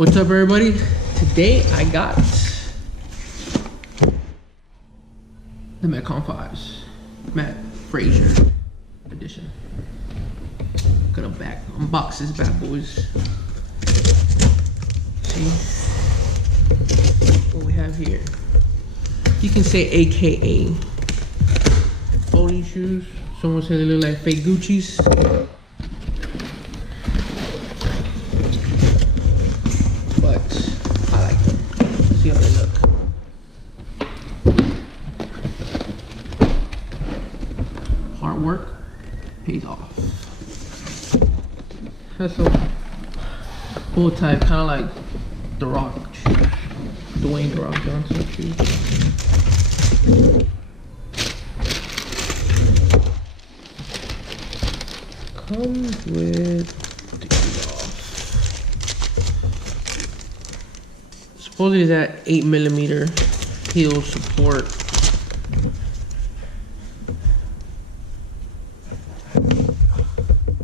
What's up, everybody? Today I got the Metcon 5s, Matt Fraser edition. Gonna unbox this bad boys. See what we have here. You can say AKA bowling shoes. Someone said they look like fake Gucci's. See how they look. Hard work pays off. That's some bull type, kind of like The Rock shoes. Dwayne The Rock Johnson shoes. Comes with supposedly that 8mm heel support.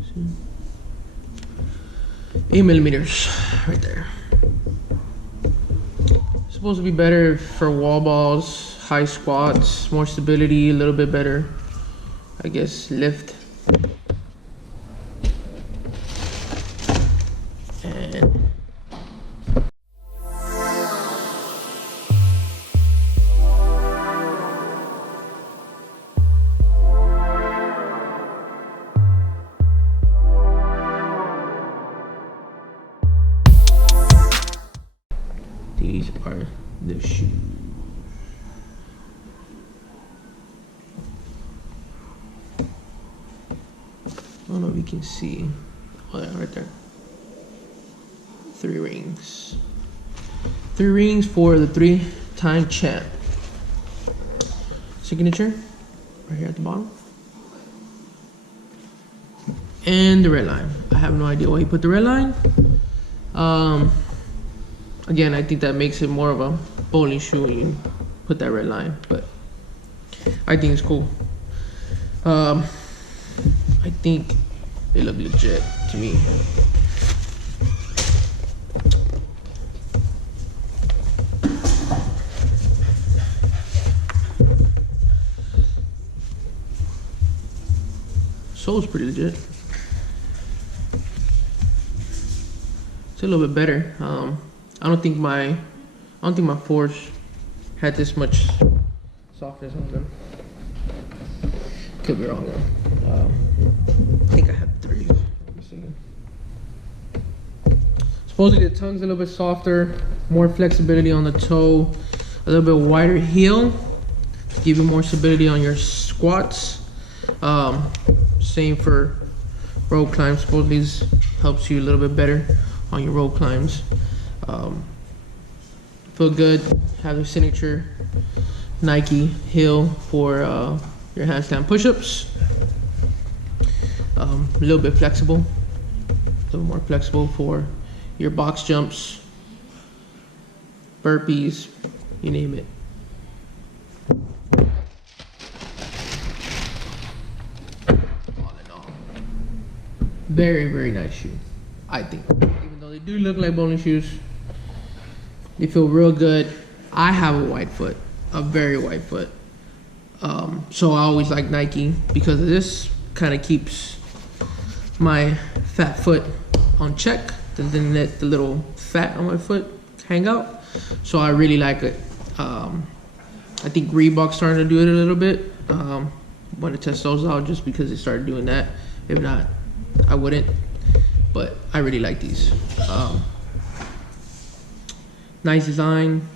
See? 8mm right there. Supposed to be better for wall balls, high squats, more stability, a little bit better, I guess, lift. These are the shoes. I don't know if you can see. Oh yeah, right there. 3 rings. 3 rings for the 3-time champ. Signature, right here at the bottom. And the red line. I have no idea why he put the red line. Again, I think that makes it more of a bowling shoe when you put that red line, but I think it's cool. I think they look legit to me. Sole's pretty legit. It's a little bit better. I don't think my fours had this much softness on them. Could be wrong though. I think I have 3. Let me see. Supposedly the tongue's a little bit softer, more flexibility on the toe, a little bit wider heel, give you more stability on your squats. Same for rope climbs. Supposedly this helps you a little bit better on your rope climbs. Feel good. Have the signature Nike heel for your handstand push-ups. A little bit flexible, a little more flexible for your box jumps, burpees, you name it. All in all, very, very nice shoe, I think. Even though they do look like bowling shoes, they feel real good. I have a white foot, a very white foot. So I always like Nike because of this. Kind of keeps my fat foot on check. Doesn't let the little fat on my foot hang out. So I really like it. I think Reebok's starting to do it a little bit. Want to test those out just because they started doing that. If not, I wouldn't. But I really like these. Nice design.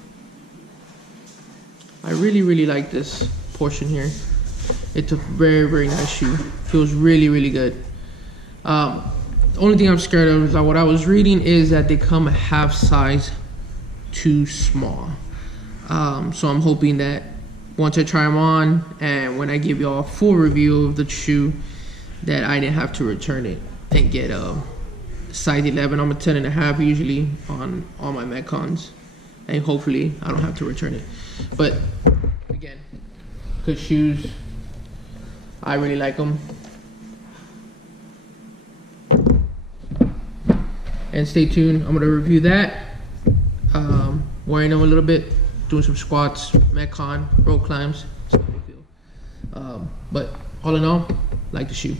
I really, really like this portion here. It's a very, very nice shoe. Feels really, really good. The only thing I'm scared of is that what I was reading is that they come a half size too small. So I'm hoping that once I try them on and when I give y'all a full review of the shoe, that I didn't have to return it and get a size 11. I'm a 10.5 usually on all my Metcons. And hopefully I don't have to return it. But again, good shoes. I really like them. And stay tuned, I'm gonna review that wearing them a little bit, doing some squats, Metcon, rope climbs. But all in all, like the shoe.